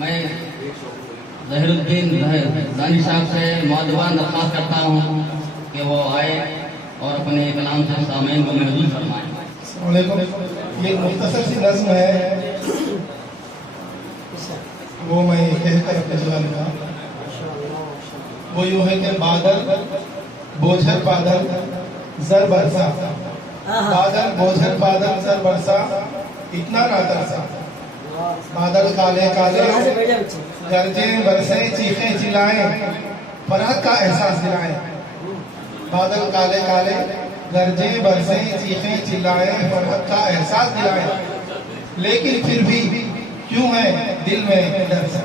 मैं ज़हीरुद्दीन दानी साहब से मौजूदान दरख्वास्त करता हूँ कि वो आए और अपने कलाम से सामईन को महसूस फरमाएं। ये मुख्तसर सी नज़्म है, वो मैं कहकर अपने चलाऊंगा। वो यूं है कि बादल बोझल बादल जर बरसा, बादल बोझल बादल जर बरसा, इतना ना तरसा। बादल काले काले गरजे बरसे चीखे चिल्लाए, फरहत का एहसास दिलाए। बादल काले काले गरजे बरसे चीखे चिल्लाए, फरहत का एहसास दिलाए, लेकिन फिर भी क्यों है दिल में डर सा।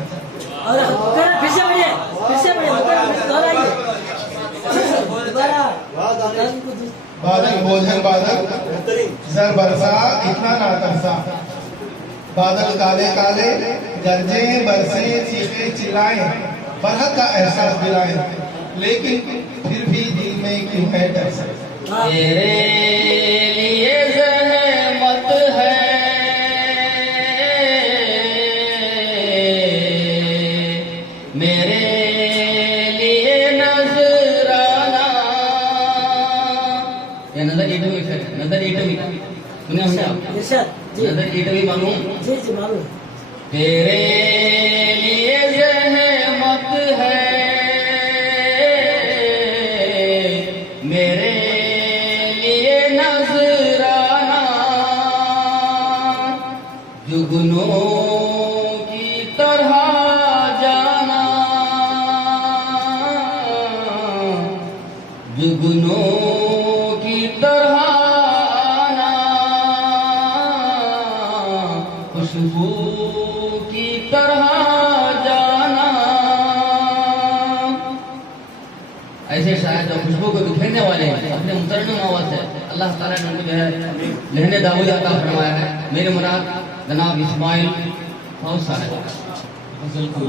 बादल बोझल बादल जर बरसा, इतना ना तरसा। बादल काले काले गरजे बरसे चीखे चिल्लाए, फरहत का एहसास दिलाए, लेकिन फिर भी दिल में क्यों है डर सा। मेरे लिए ज़हमत है, मेरे लिए नजराना। ये नजर ईटवी है, नजर ईटवी सुने होंगे आप? नजर ईटवी मालूम? जी जी मालूम। तेरे लिए ज़हमत है, मेरे लिए नजराना। जुगनों की तरह जाना, जुगनों की तरह आना, खुशबू की तरह जाना। ऐसे शायद जो खुशबू को बिखेरने वाले हैं, अपने मुतरन्निम आवाज़ से अल्लाह ताला ने उनको जो है लहने दाऊद अता फरमाया है। मेरे मुराद जनाब इस्माइल फौज साहब गज़ल को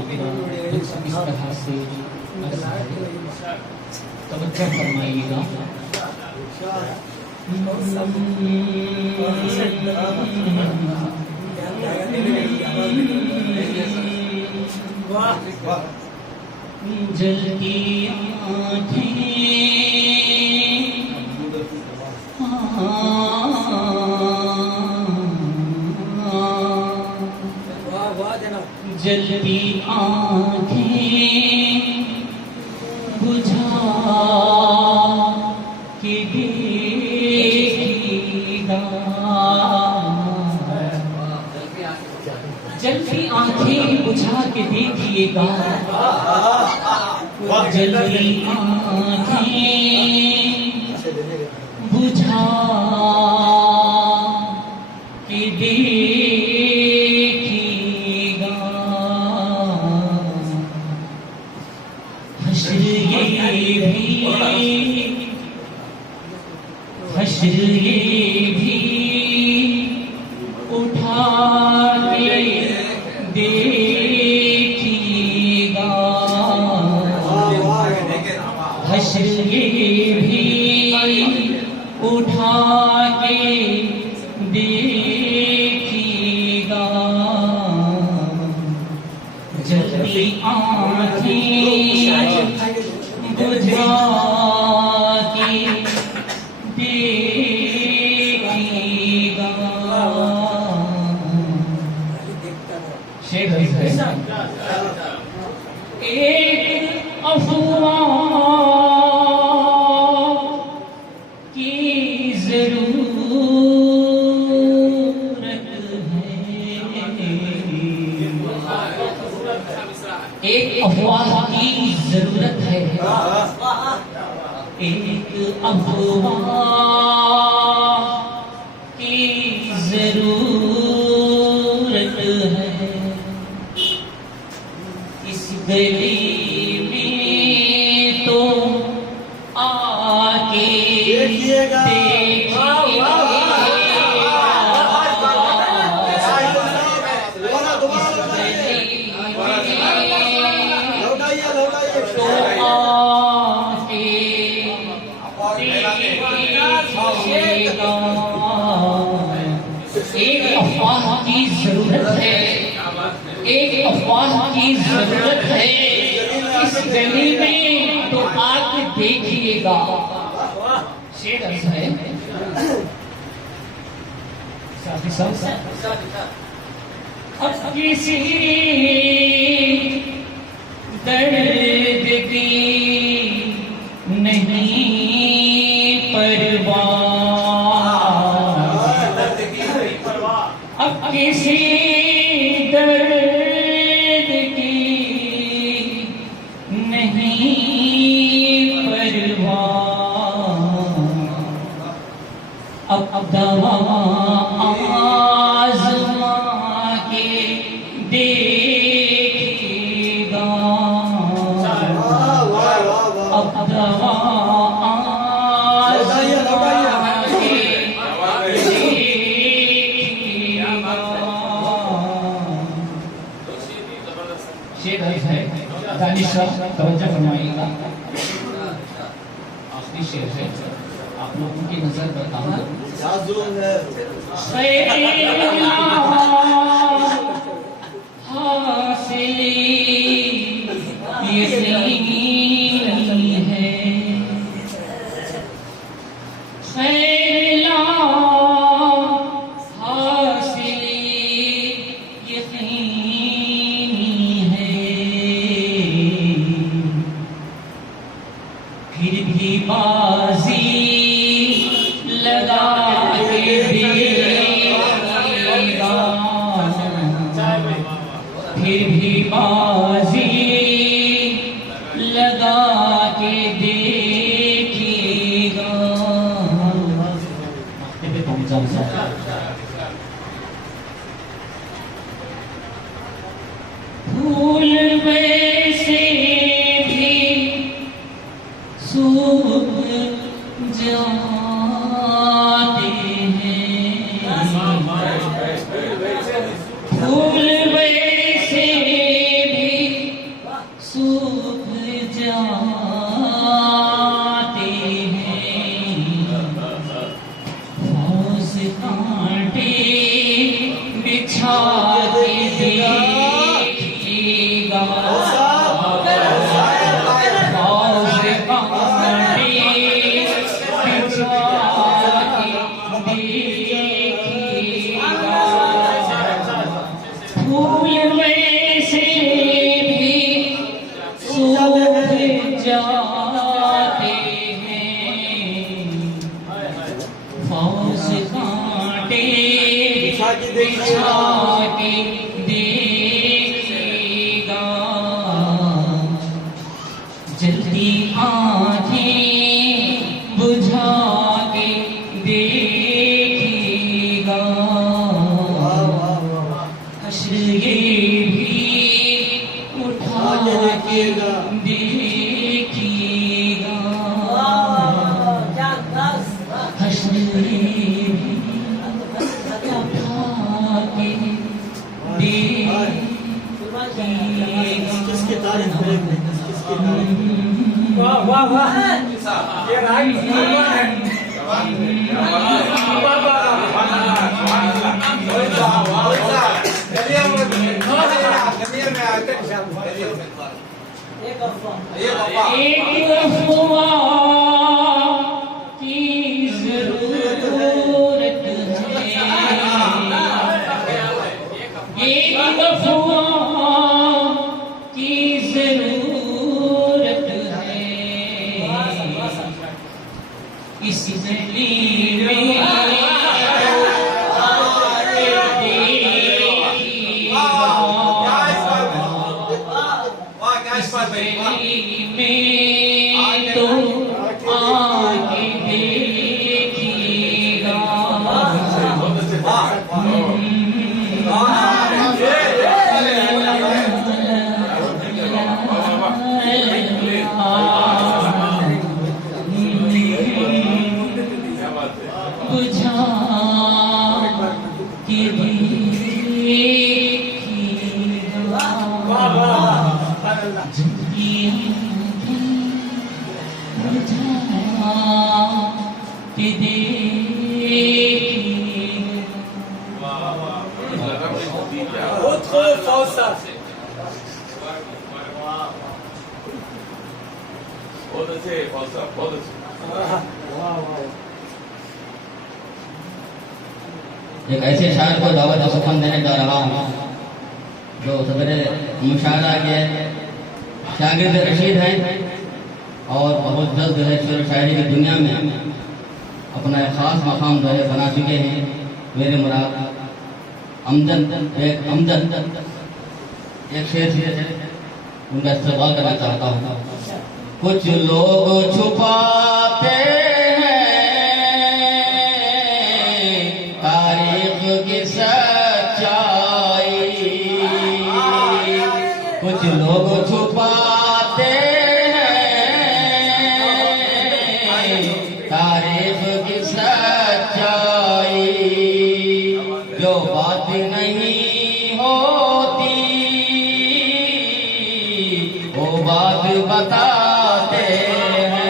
इस तरह से तवज्जो फरमाइएगा। जलती आँखें जलती आँखें बुझा के देखिएगा, जलती आँखें बुझा के देखिएगा, जलती आँखें बुझा के देखिएगा। हश्र ये भी उठा के देखिएगा, हश्र ये भी उठा के देखिएगा। जलती आँखें बुझा के देखिएगा। शेर है एक अफ़वाह की ज़रूरत है, एक अफ़वाह की ज़रूरत है, एक अफ़वाह की ज़रूरत है। इस गली में तो आके देखिएगा। एक अफवाह की जरूरत है, एक अफवाह अफवाह की जरूरत है इस गली में तो आके देखिएगा। शेर ऐसा है साथी साहब, अब किसी दर्द की नहीं परवाह, अब किसी दर्द की नहीं परवाह, अब दवा आज़मा के देखिएगा, अब दवा आज़मा के देखिएगा। शेर है दानिश साहब, तवज्जो फरमाइएगा। आखिरी शेर है, आप लोगों की नजर बताऊं यकीनी है, खैला हासिली यकीनी है, फिर भी बाजी लगा के देखिएगा, फिर भी बाजी लगा के देखिएगा। फूल वैसे भी सूख जाते हैं, फूल वैसे भी सूख जाते हैं, फौज कांटे बिछा के देखिएगा, फौज कांटे बिछा के देखिएगा, फूल वैसे भी सूख जाते हैं, फौज कांटे बिछा के देखिएगा, जल्दी आंखें बुझा के देखिएगा, हश्र ये भी उठा के देखिएगा, हश्र ये भी उठा के देखिएगा। किसकी तारीफ करेंगे, किसकी तारीफ? वाह वाह वाह, ये राइट है। एक अफ़वाह की ज़रूरत है, एक अफ़वाह की ज़रूरत है, इस गली में में तो आगे देखिएगा, बुझा के देखिएगा, जिंदगी के बहुत खूब, बहुत साफ। बहुत अच्छे बहुत अच्छे। वाह वाह एक ऐसे शायर को दावत सुखन देने जा रहा हूँ जो सदर मुशायरा के शागिर्द रशीद हैं और बहुत जल्द जो है शेर शायरी की दुनिया में अपना एक ख़ास मकाम जो है बना चुके हैं। मेरे मुराद अमजद एक शेर से उनका इस्तेमाल करना चाहता हूँ। कुछ लोग छुपाते तारीख की सच्चाई, कुछ लोग छुपाते हैं तारीख की सच्चाई, जो बात नहीं होती वो बात बताते हैं।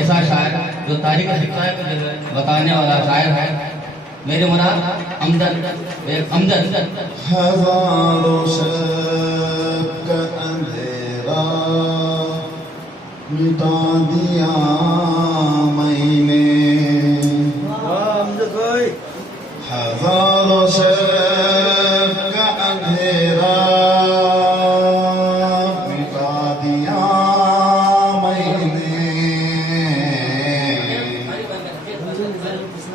ऐसा शायर जो तारीख शिक्षा को बताने वाला शायर है। मेरे मुराद अमजद हजारों शब का अंधेरा मिटा दिया मैंने, हजारों शब का अंधेरा मिटा दिया मैंने,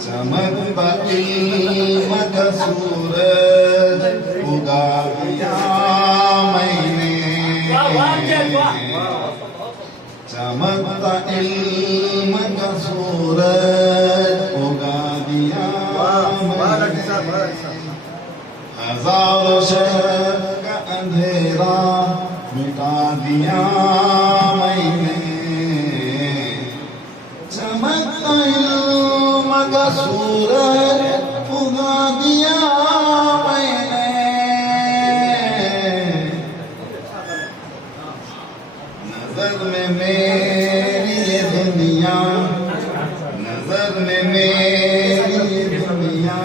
चमकता इल्म का सूरज उगा दिया मैंने, चमकता इल्म का सूरज उगा दिया मैंने, हजारों शहर का अंधेरा मिटा दिया मैंने, चमकता इल्म का सूरज उगा दिया मैंने, नजर में मेरी ये दुनिया, नजर में मेरी ये दुनिया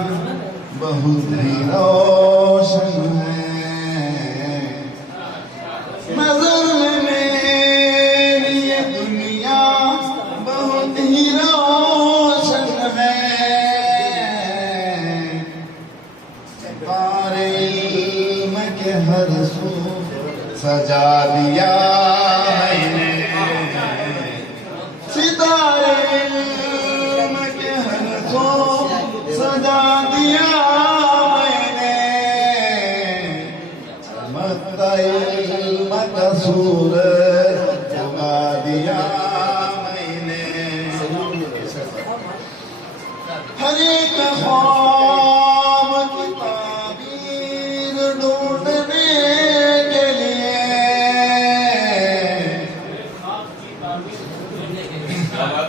बहुत ही रोशन है, नजर में मेरी ये दुनिया बहुत ही रोशन है, सितारे इल्म के हर सू सजा दिया मैंने, सितारे इल्म के हर सू सजा दिया मैंने, चमकता इल्म का सूरज उगा दिया मैंने, हर एक ख्वाब की ताबीर ढूंढने के लिए,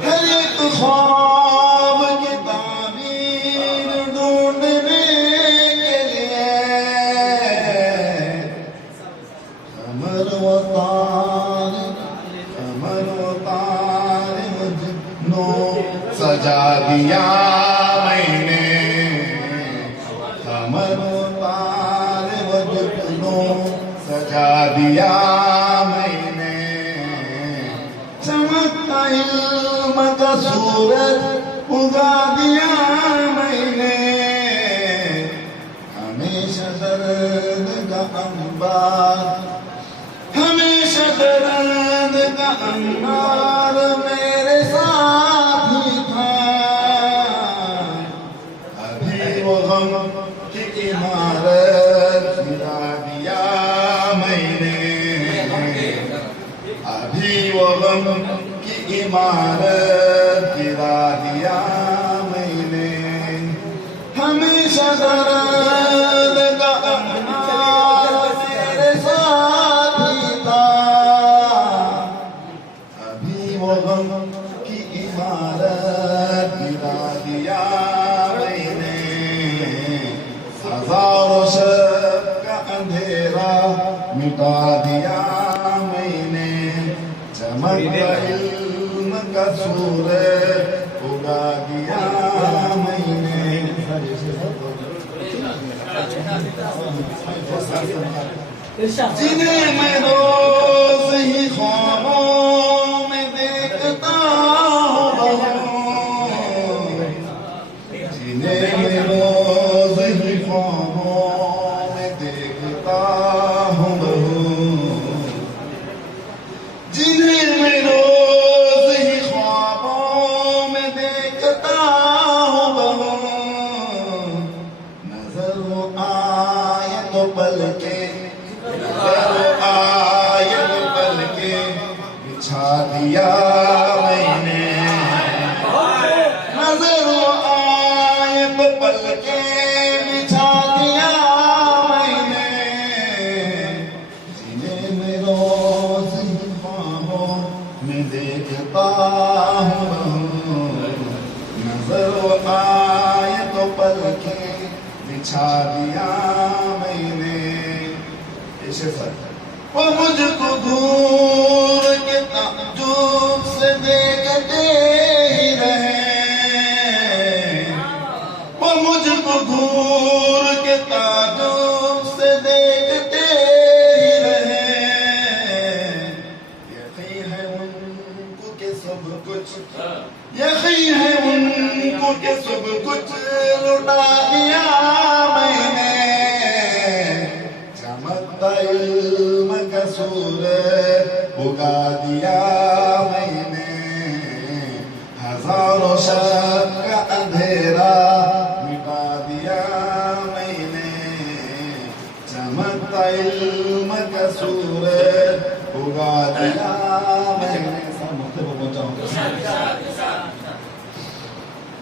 हर एक ख्वाब की ताबीर ढूंढने के लिए, कमर व तार मुझको सजा दिया मैंने, कमर व तार मुझको सजा दिया मैंने, चमकता इल्म का सूरज उगा दिया मैंने, हमेशा दर्द का अंबार, हमेशा दर्द का अंबार मेरे साथ ही था, अभी वो गम की इमारत गिरा दिया मैंने, अभी वो गम की इमारत गिरा दिया मैंने, हमेशा दर्द का अंबार मेरे साथ ही था, अभी वो गम की इमारत गिरा दिया मैंने, हजारों शब का अंधेरा मिटा दिया मैंने, चमकता इल्म का सूरज उगा दिया मैंने। इरशाद। जिन्हें मैं रोज ही ख्वाबों में देखता हूँ, जिन्हें मैं रोज ही ख्वाबों में देखता हूँ, जिन्हें मैं रोज ही ख्वाबों में देखता हूँ, नजर आए तो पल के बिछा दिया मैंने, नजर आए तो पल के बिछा दिया मैंने, जिन्हें मैं रोज ख्वाबों में देखता हूँ, नजर आए तो पल के बिछा दिया मैंने। वो मुझको घूर के ताज्जुब से देखते ही रहे, वो मुझको घूर के ताज्जुब से देखते ही रहे। यकीन है उनको के सब कुछ, यकीन है उनको के सब कुछ लुटा दिया मैंने, इल्म का सूरज उगा दिया मैंने, हजारों शक का अंधेरा मिटा दिया मैंने, चमकता इल्म का सूरज उगा दिया मैंने।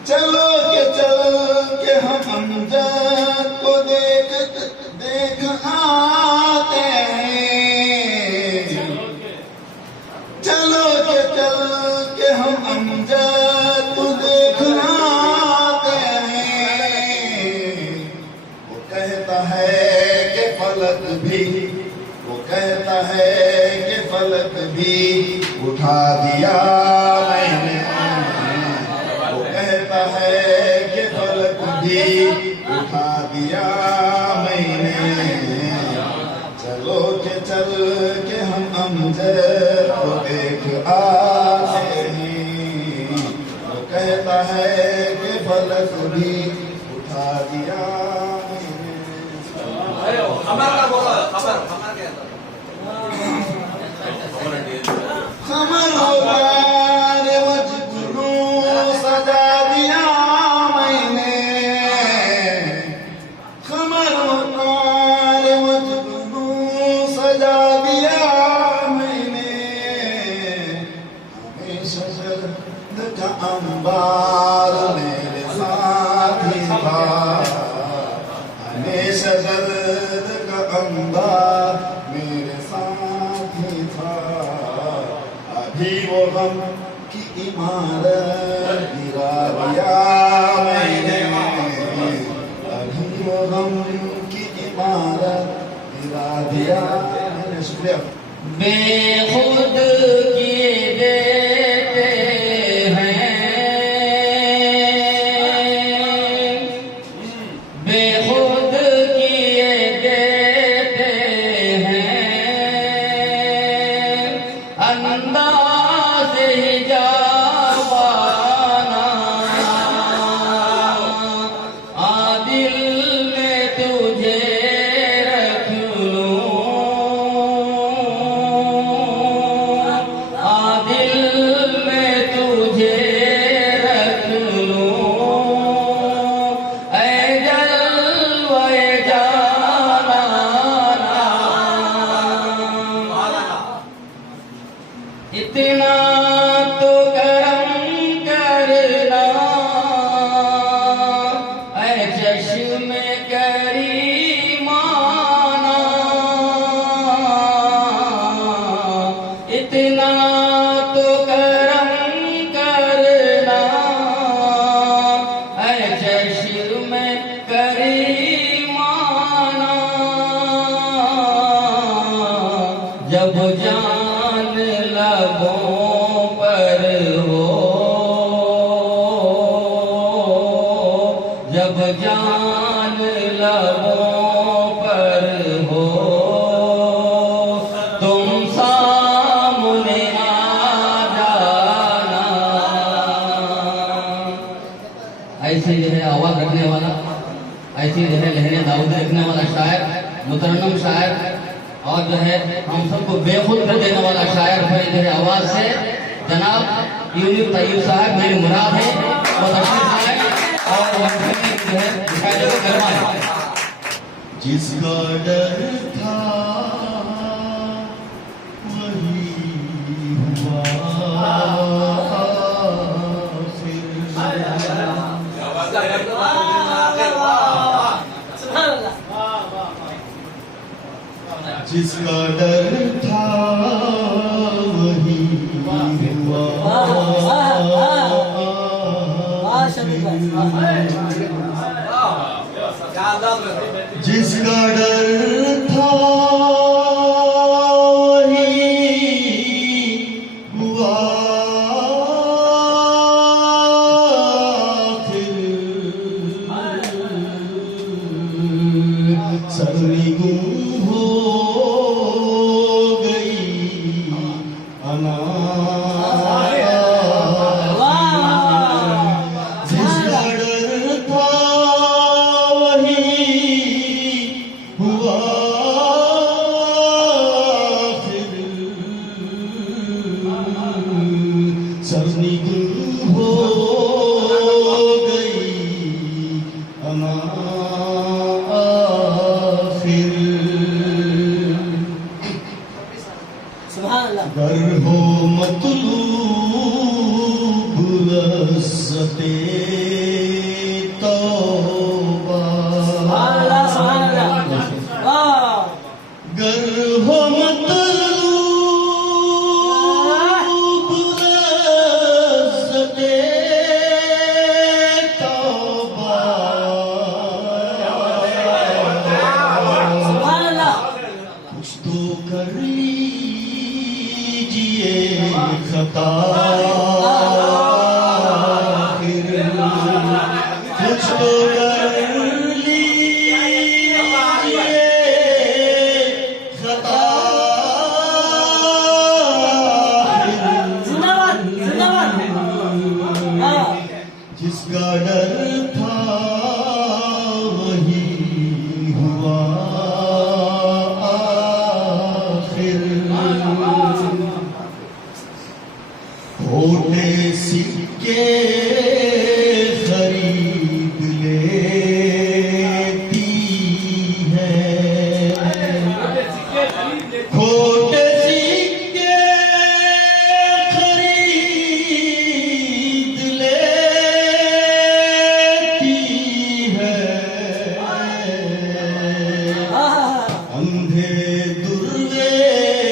चलो के हम अमजद को देख आते हैं, चलो के हम अमजद को देख आते हैं। वो कहता है कि फलक भी, वो कहता है कि फलक भी उठा दिया मैंने, वो कहता है कि फलक भी उठा दिया मैंने। चल के हम अमजद को देख आते हैं, वो कहता है कि फलक भी उठा दिया मैंने। खबर का बोला, खबर क्या था? खबर होगा रे वजगुरु सजा दिया मैंने, खबर होगा रे वजगुरु सजा दिया मैंने। हमेशा शरद का अंबार मेरे साथ ही था, हमेशा शरद का अंबार मेरे साथ ही था। अभी वो गम की इमारत गिरा दिया मैंने, अभी वो गम की इमारत गिरा दिया मैंने। शुक्रिया। बेखुद किए देते हैं, बेखुद किए देते हैं, अंदाज़ हिजाबाना आदिल में तुझे रख लूं, आदिल में तुझे रख लूं, ऐ जलवे जाना इतना तो करम करना, ऐ चश्मे करीमाना इतना तो करम करना, ऐ चश्मे करीमाना। जब जान लबों पर हो, जब जान लबों ऐसी जो है आवाज़ रखने वाला, ऐसी जो है लहने दाऊद रखने वाला शायर, मुतरन्नम शायर और जो है हम सबको बेखुद कर देने वाला शायर है जो है आवाज़ से जनाब यूनिक तैयब साहब मेरी मुराद है वो तशरीफ लाए और वो जो है दिखाई करवाए। जिसका डर था वही हुआ जिसका डर था वही हुआ जिसका डर था वही हुआ सरनी गुम हो गई अना जिसका डर था वही हुआ सरनी गुम हो गई अना गर हो मतलूब लज़्ज़ते तौबा गर हो मतलूब लज़्ज़ते तौबा कुछ तो कर लीजिए खता कुछ तो कर लीजिए खता जिसका डर था वही हुआ खोटे सिक्के खरीद लेती है खोटे सिक्के खरीद लेती है अंधे दुर्वेश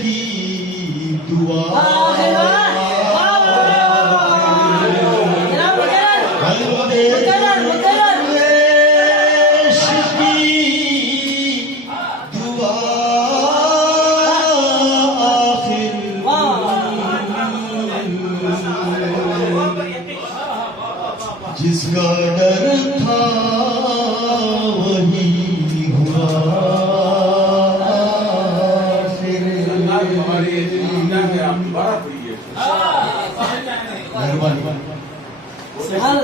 की दुआ जिसका डर था वही हुआ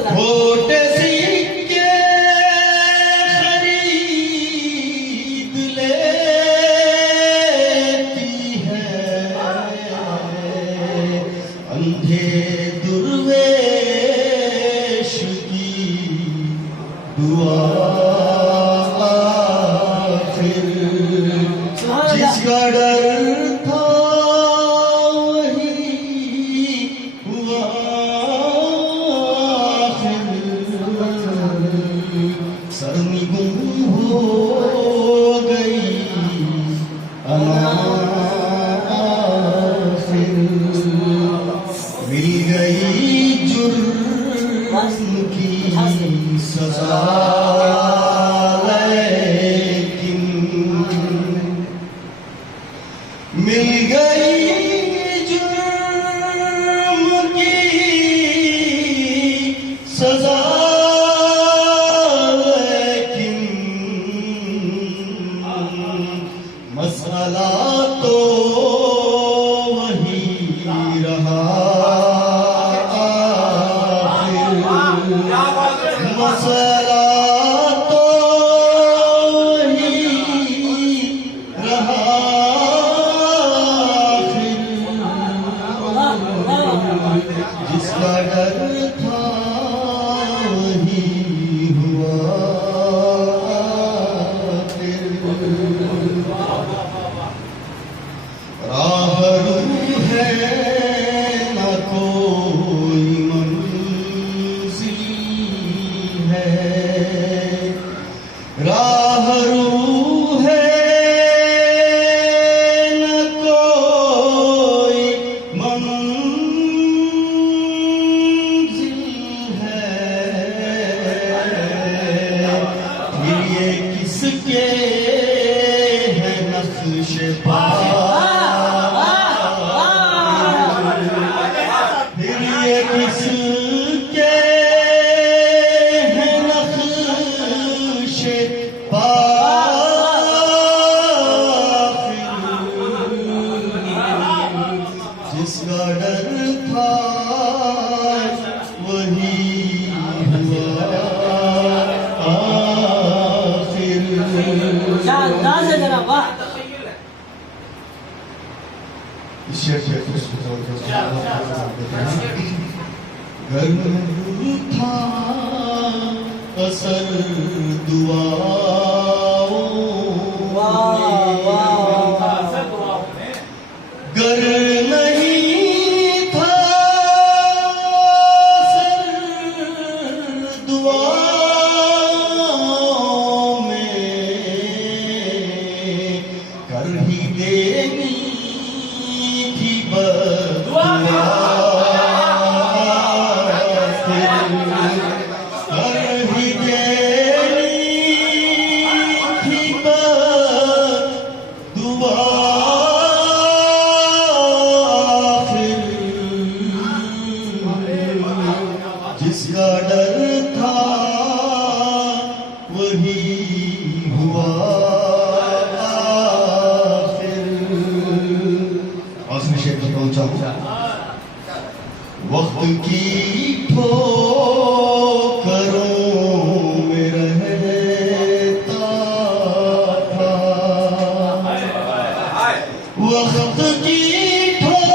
खोटे सिक्के खरीद लेती है अंधे दुर्वेश की दुआ जिसका डर था वही हुआ सरनी गुम हो गई मिल गई जुर्म की सजा लेकिन मिल गई जुर्म की सजा लेकिन मसला तो वही रहा फिर ये किसके हैं नक्शे जिसका डर था वही हुआ आखिर। इस शेर से कुछ घर में था असर दुआओं में, घर नहीं था असर दुआओं में, कर ही देनी थी बदुआ, कर ही देनी थी बदुआ। जिसका डर था वही हुआ आखिर। आखिरी शेर पर पहुंचा हूं। वक्त की ठोकरों में रहता था, वक्त की ठोकरों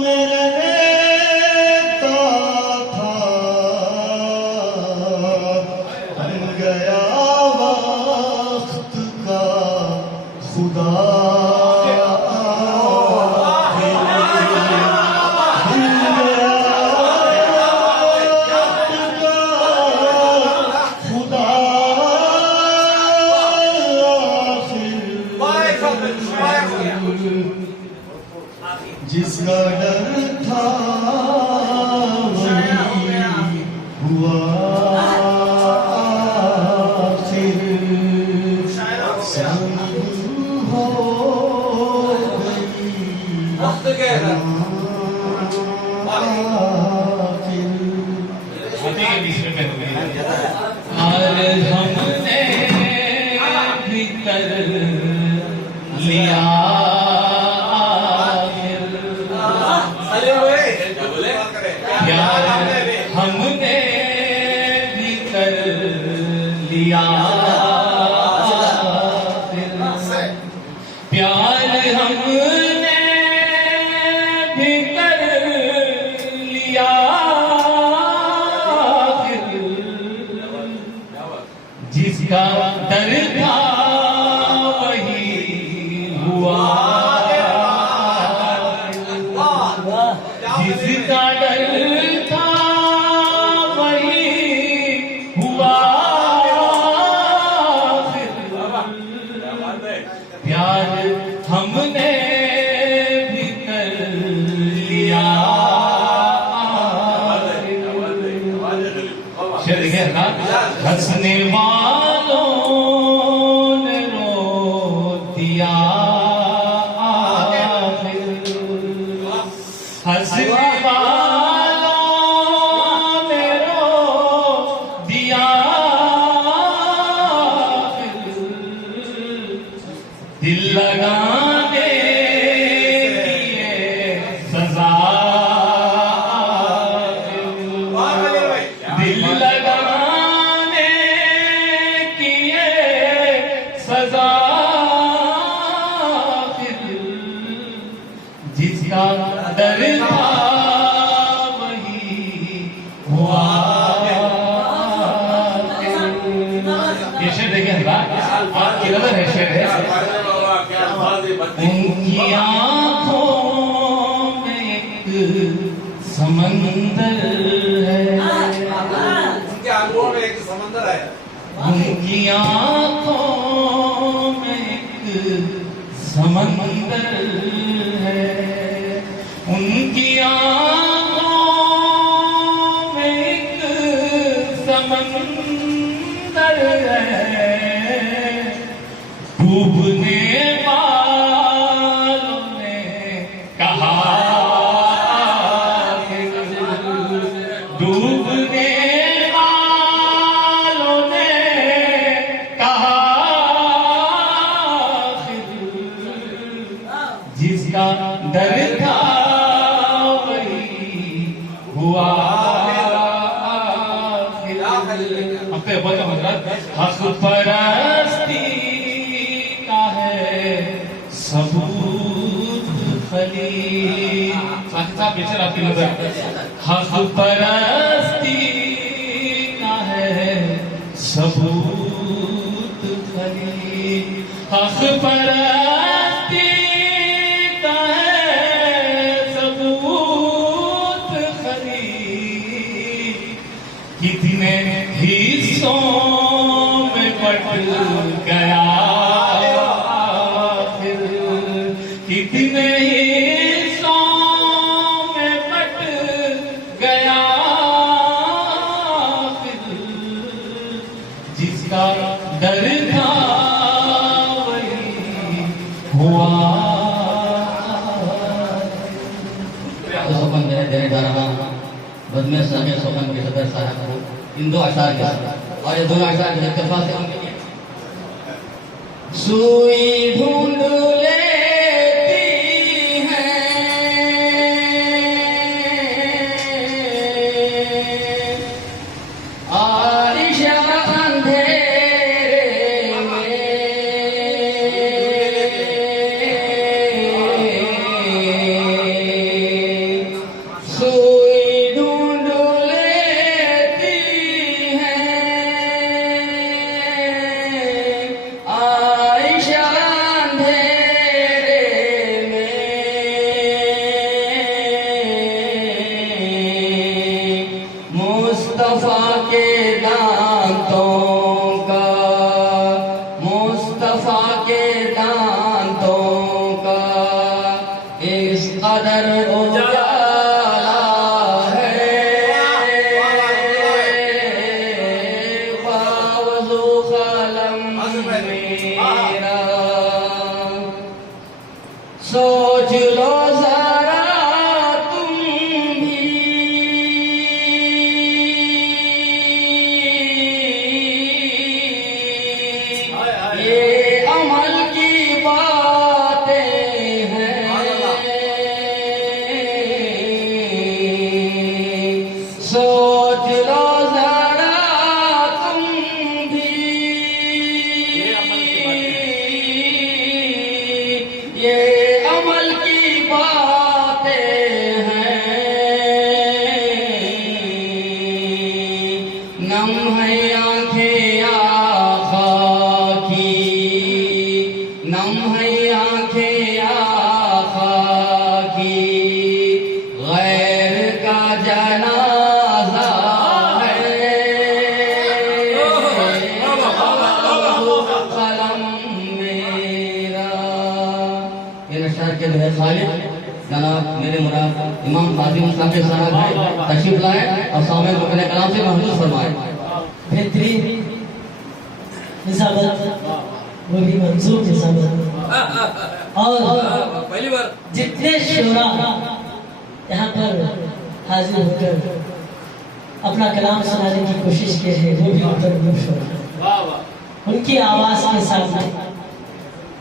में रहता था, बन गया वक्त का खुदा। जिसका डर था वही हुआ आखिर। हो गई आज हमने भी कर लिया प्यार, हमने भी कर लिया प्यार, हमने भी कर लिया जिसका डर था वही हुआ, जिसका डर था वही हुआ प्यार, हमने भी कर लिया। शेर देखिए ना, हंसने वालों ने रो दिया, हंसने वालों ने रो दिया, दिल लगाने दिए सजा, दिल लगाने किए सजा, जिसका डर था वही हुआ। ये शेर देखिए आपकी नजर है, शेर है। उनकी आंखों में एक समंदर है, उनके आंखों में एक समंदर है, उनकी आंखों में एक समंदर है, उनकी आंखों में एक समंदर है, डूबने वालों ने कहा, डूबने वालों ने कहा, जिसका डर था वही हुआ। हम पे बहुत हक परस्ती का है सबूत खलील। साहब बेशर आपकी नजर, हक परस्ती का है सबूत खलील। हक परस्ती का है सबूत खलील। कितने हिस्सों में बट गया फिर, कितने हिस्सों में बट गया फिर, जिसका डर था वही हुआ। सोफन देने जा रहा हूँ बदमे सामे सोफन के सदर साहब को इन दो अशार के साथ, और ये दोनों अशार के इत्तेफाक से उनके लिए सुई ढूंढ लेती है आरिशा अंधेरे में, सुई ढूंढ लेती है आरिशा अंधेरे में। मुस्तफा के दांतों का, मुस्तफा के दांतों का इस कदर उजाला है, बावजू कलम मेरा। सोच लो जरा तुम भी, ये अमल की बातें हैं। सोच लो जरा तुम भी, ये अमल की बातें हैं। नम है आंखें आखा की, नम है आंखें आखा की, गैर का जनाजा है, कलम मेरा। ये नशार के जो है खालिद जनाब मेरे मुराद इमाम कासिम साहब के साहब है, तशरीफ लाए और सामने अपने कलाम से महसूस फरमाए। बेहतरीन निजामत, वो भी मंसूर निजामत, और पहली बार जितने शोरा यहाँ पर हाजिर होकर अपना कलाम सुनाने की कोशिश की है, वो भी मुतरन्निम शोरा, वाह वाह, उनकी आवाज के सामने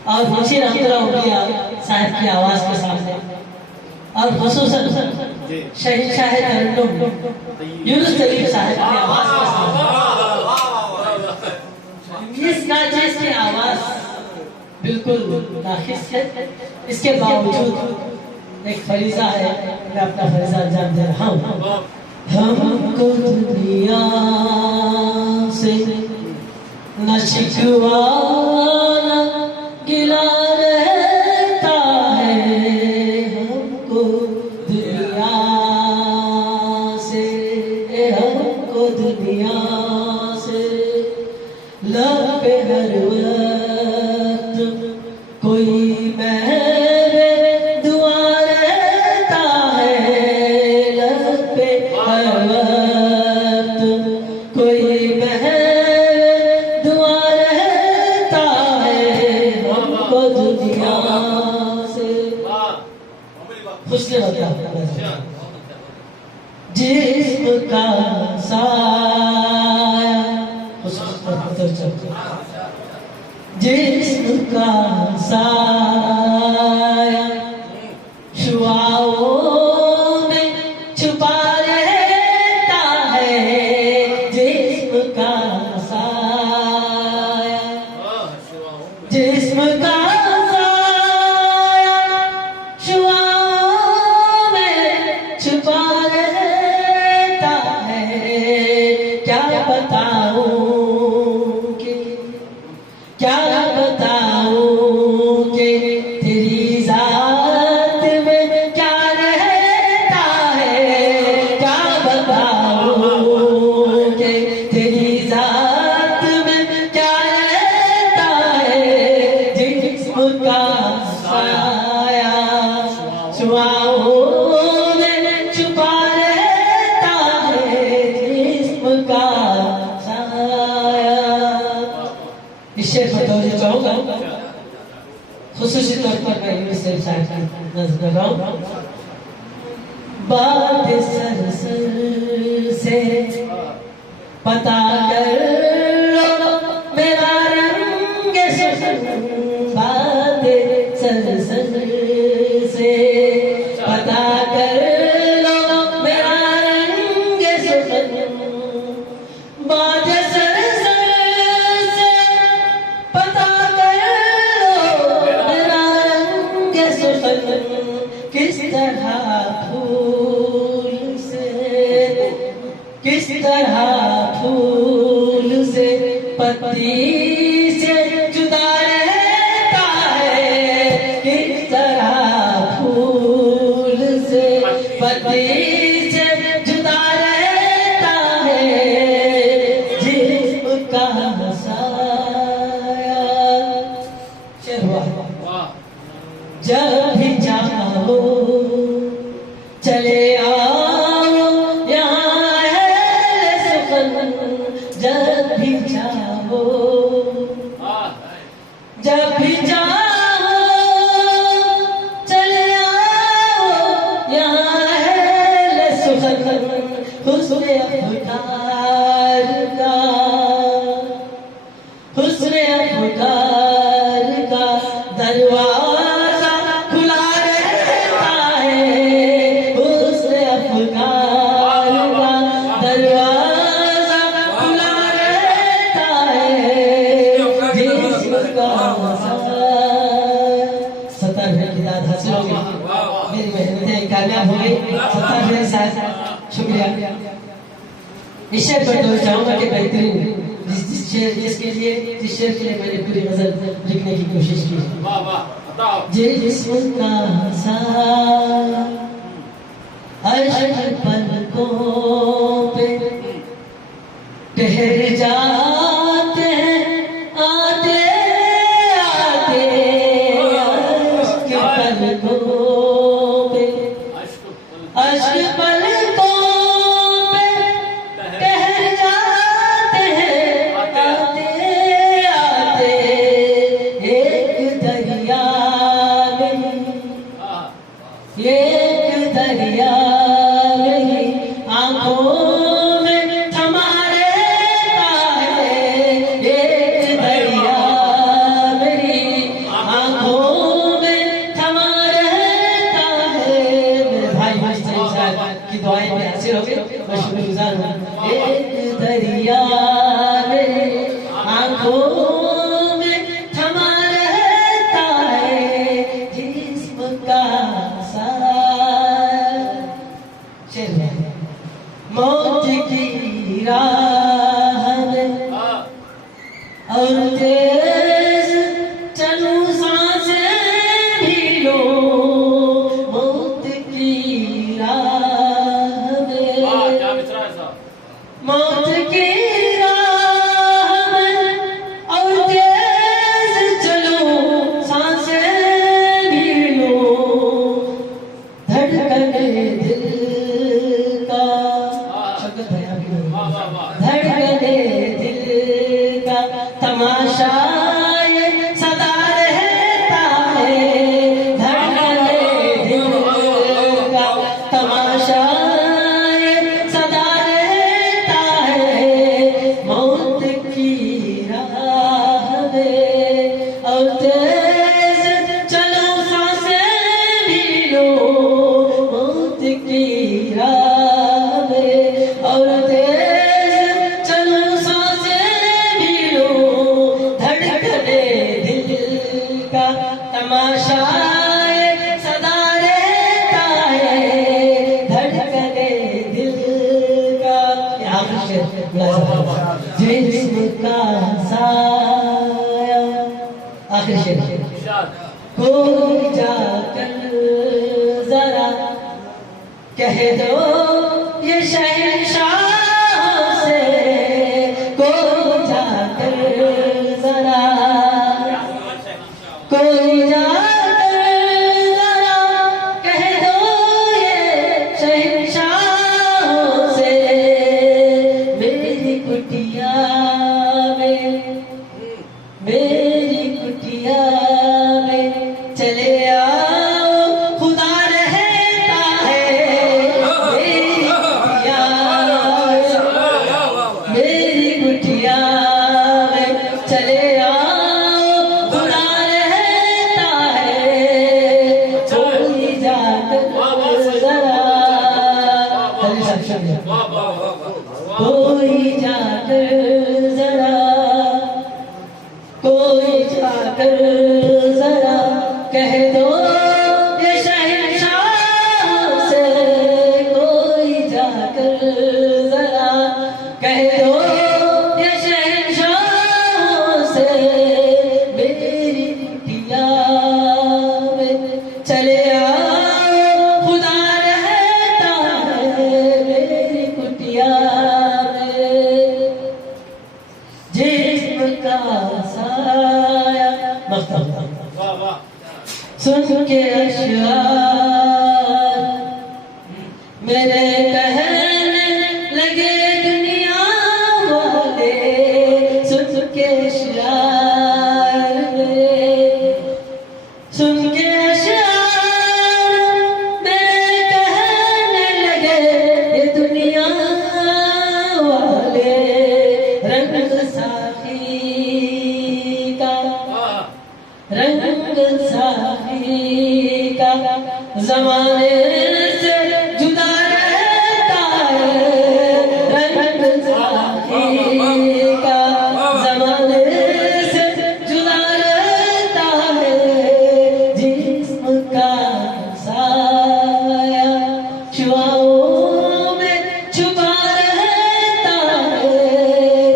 और मुंशी रहमतुल्लाह साहब की आवाज के सामने और खुसूसन शहंशाह तरन्नुम यूनुस तरीफ साहब की आवाज के सामने, इस नाचिस की आवाज बिल्कुल नाखिस है। इसके बावजूद एक फरीजा है, मैं अपना फरीजा अंजाम दे रहा हूँ। हमको दुनिया से न शिकवा न गिला रहता है, हमको दुनिया से, हमको दुनिया से लब पे हर वक्त कोई मेरे दुआ रहता है, लब पे हर वक्त कोई मेरे दुआ रहता है। अच्छे लगता है। जिस्म का साया जिस्म का साया शुआओं में छुपा रहता है, जिस्म का साया जिस्म का साया शुआओं में छुपा रहता है। क्या बताऊं कि तेरी जात में क्या रहता है। क्या बताऊं कि तेरी जात में क्या रहता है। जिस्म का साया शुआओं में छुपा रहता है, जिस्म का साया। इस शेर पर तवज्जो चाहूंगा, खुसूसी तौर पर मैं यूनिसेफ साहब की नज़र कर रहा हूँ। बात सर से पता कर लो मेरा रंग सुन, बात सर से पता कर लो मेरा रंग सुन, बात सर से पता कर लो मेरा रंग सुन। किस तरह फूल से पत्ती से जुदा रहता है। किस तरह फूल से पत्ती से जुदा रहता है, जिस्म का साया। जब भी चाहो चले आओ यहाँ है सुखन, जब भी चाहो चले आओ यहाँ है सुखन। हुस्न अफ्तार का दरवाजा खुला रहता है। हुस्न अफ्तार का दरवाजा खुला रहता है, जिस्म का साया। 17 की दाद हासिल हो गई, मेरी मेहनतें कामयाब हो गई। 17 साहब शुक्रिया। इस शेर पर तो चाहूंगा कि बेहतरीन जिस शेर के लिए मैंने पूरी गजल लिखने की कोशिश की। जिस्म का साया अर्श पलकों पे ठहर जाते हैं, आते आते अश्क पलकों पे, अश्क पलकों पे ठहर जाते हैं, आते आते एक दरिया में आंखों में थमा रहता है। एक दरिया मेरी आंखों में थमा रहता है। मेरे भाई मुस्तफा साहब की दुआएं में हासिल हो गई, मैं शुक्रगुजार हूँ। एक दरिया मेरी आंखों में थमा रहता है, जिस्म का साया। मौत की राह में और तेज चलूं सांसें भी लो, मौत की राह में, मौत की राह में और तेज चलूं सांसें भी लो, धड़कने दिल का धड़कने दिल का तमाशा ये सदा रहता है। धड़कने दिल आखिर शेर कोई जाकर जरा कह दो ये शहंशाह से, कोई जाकर जरा, कोई जाकर जरा कह दो ये शहंशाह से, मेरी कुटिया में, मेरी कुटिया में चले आओ, खुदा रहता है मेरी कुटिया, मेरी कुटिया में चले आओ, खुदा रहता है, कोई जाकर जरा, कोई जाकर जरा, कोई जाकर जरा कह दो ये शहंशाह से, कोई जाकर जरा कह दो ये शहंशाह से, मेरी कुटिया में चले आओ, खुदा रहता है मेरी कुटिया में, जिस्म का साया सुन के अशआर मेरे कहने लगे दुनिया वाले, सुन के अशआर मेरे, सुन के अशआर मेरे कहने लगे ये दुनिया वाले, रंग साखी का, रंग साखी का ज़माने से जुदा रहता है, रंग साखी का ज़माने से जुदा रहता है, जिस्म का साया शुआओं में छुपा रहता है,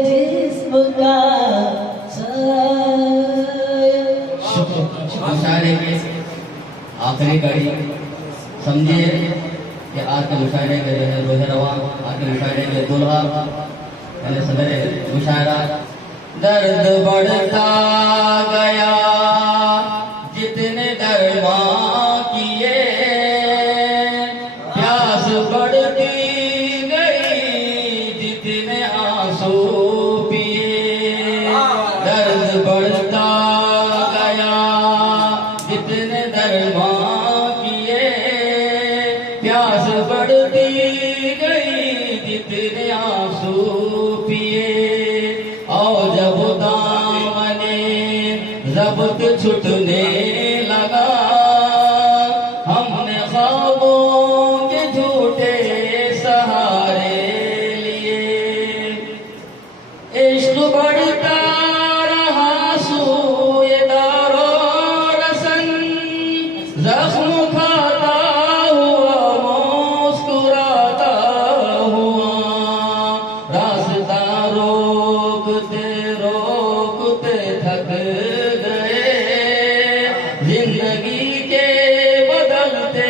जिस्म का मुशायरे की आखिरी कड़ी समझिए कि आज के मुशायरे के जो है रोज़ रवा, आज के मुशायरे के दुल्हा यानी सदर मुशायरा, दर्द बढ़ता गया जितने दरमा किए, प्यास बढ़ती गई जितने आंसू पिए, दर्द बढ़ता जितने दरमा किए, प्यास बढ़ती गई जितने आंसू पिए, और जब दामने ज़ब्त छूटने लगा, हमने ख्वाबों के झूठे सहारे लिए, इश्क बढ़ता रहा सूए दारो रसन, जख्म खाता हुआ मुस्कुराता हुआ, रास्ता रोकते रोकते थक गए, जिंदगी के बदलते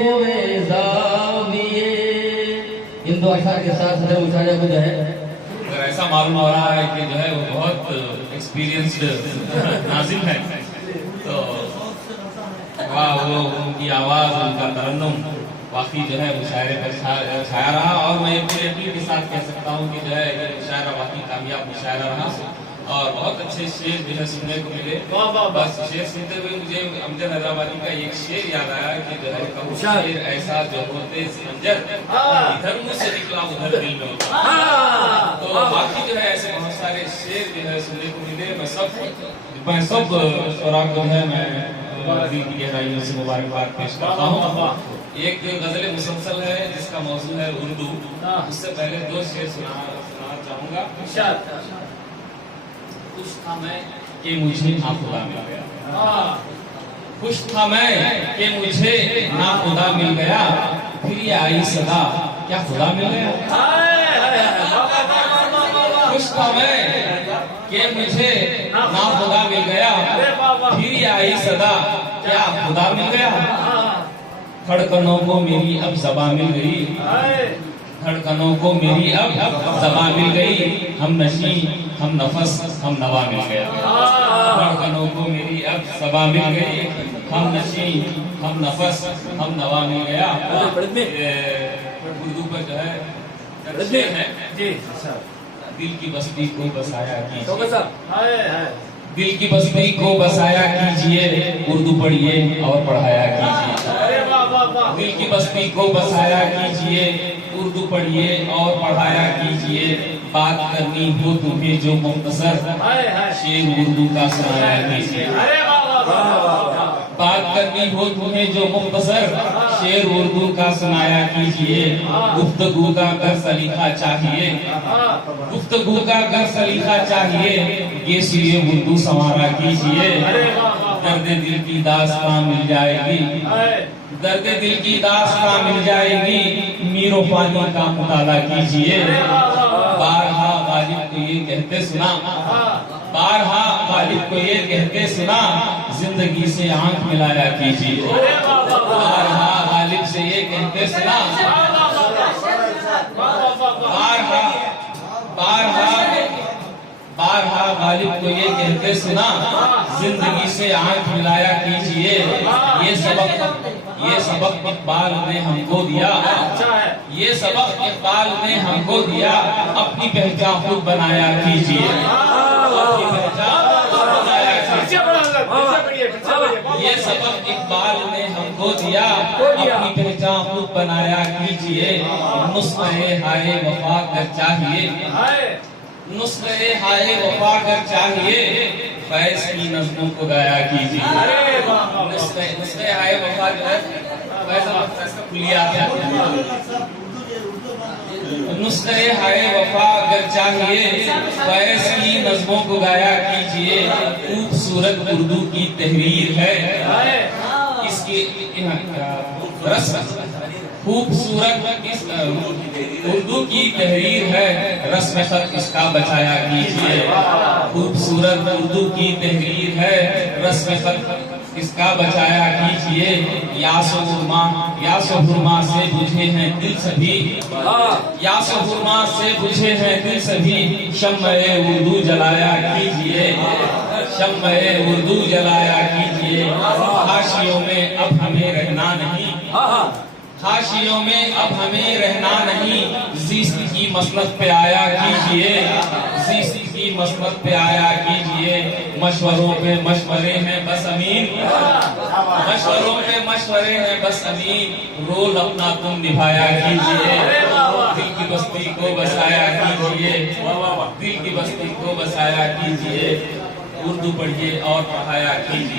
हुए ज़ाविये। इन दो अशार के साथ सदर मुशायरे को जो है अगर ऐसा मालूम हो रहा है कि जो है वो बहुत एक्सपीरियंस्ड नाज़िम है, तो वाह, वो उनकी आवाज़, उनका तरन्नुम वाकई जो है मुशायरे पर छाया रहा, और मैं पूरे अपील के साथ कह सकता हूँ कि जो है ये मुशायरा वाकई कामयाब मुशायरा रहा, और बहुत अच्छे शेर जो है सुनने को मिले। बस शेर सुनते हुए मुझे अमजद हैदराबादी का एक शेर याद आया कि जो है कहूँ शेर ऐसा जो होते समंजर, इधर मुँह से निकला उधर दिल में उतरा। तो बाकी जो है ऐसे बहुत सारे शेर जो है सुनने को मिले। मैं सब शुरा को जो है मैं दिल की गहराइयों से मुबारकबाद पेश करता हूँ। एक गजल मुसलसल है जिसका मौजू है उर्दू, उससे पहले दो शेर सुनाना चाहूंगा। खुश था मैं कि मुझे ना खुदा मिल गया, खुश था मैं कि मुझे ना खुदा मिल गया, फिर ये आई सदा क्या खुदा मिल गया। खुश था मैं कि मुझे ना खुदा मिल गया, फिर आई सदा क्या खुदा मिल गया। धड़कनों को मेरी अब ज़बां मिल गई, धड़कनों को मेरी अब ज़बां मिल गई, हम नशी हम नफस हम नवा मिल गया। धड़कनों को मेरी अब ज़बां मिल गई, हम नशी हम नफस हम नवा मिल गया। उर्दू पर जो है दिल की बस्ती को बसाया कीजिए, दिल की बस्ती को बसाया कीजिए, उर्दू पढ़िए और पढ़ाया कीजिए। दिल की बस्ती को बसाया कीजिए, उर्दू पढ़िए और पढ़ाया कीजिए। बात करनी हो तुम्हें जो मुख्तसर, शेर उर्दू का सुनाया कीजिए। बात करनी हो तुम्हें जो मुख्तसर, शेर उर्दू का सुनाया कीजिए। गुफ्तगू का अगर सलीका चाहिए, गुफ्तगू का अगर सलीका चाहिए, ये सिए उर्दू संवारा कीजिए। दर्द दिल की दास्तां मिल जाएगी, दर्द दिल की दास्तां मिल जाएगी, मीरो पानी का मुताला कीजिए। बारहा गालिब को ये कहते सुना, बारहा गालिब को ये कहते सुना, जिंदगी से आंख मिलाया कीजिए। बारहा गालिब से ये कहते सुना, बारहा बारहा बारहा गालिब को ये कहते सुना, जिंदगी से आंख मिलाया कीजिए। ये सबक इकबाल ने हमको दिया, ये सबक इकबाल ने हमको दिया, अपनी पहचान खुद बनाया कीजिए। अपनी पहचान खुद बनाया कीजिए। ये सबक इकबाल ने हमको दिया, अपनी पहचान खुद बनाया कीजिए। नुस्खे हाय वफा कर चाहिए, नुस्खे हाय वफा कर चाहिए, फैज की नज़्मों को गाया कीजिए। नुस्खे हाय वफा जो है फैज का खुलिया क्या, नुस्खे हाय वफा अगर चाहिए, फैज की नज़्मों को गाया कीजिए। खूबसूरत उर्दू की तहरीर है, इसकी खूबसूरत उर्दू की तहरीर है, रस्म खत इसका बचाया कीजिए। खूबसूरत उर्दू की तहरीर है, रस्म खत इसका बचाया कीजिए। यासुहुरमा से बुझे हैं दिल सभी, यासुहुरमा से बुझे हैं दिल सभी, शम्मे उर्दू जलाया कीजिए। शम्मे उर्दू जलाया कीजिए। हाशियों में अब हमें रहना नहीं, हाशियों में अब हमें रहना नहीं, ज़िस्त की मसलत पे आया कीजिए। ज़िस्त की मसलत पे आया कीजिए। मशवरों पे मशवरे हैं बस अमीन, मशवरों पे मशवरे हैं बस अमीन, रोल अपना तुम निभाया कीजिए। दिल की बस्ती को बसाया कीजिए, दिल की बस्ती को बसाया कीजिए। उर्दू पढ़िए और पढ़ाया कीजिए।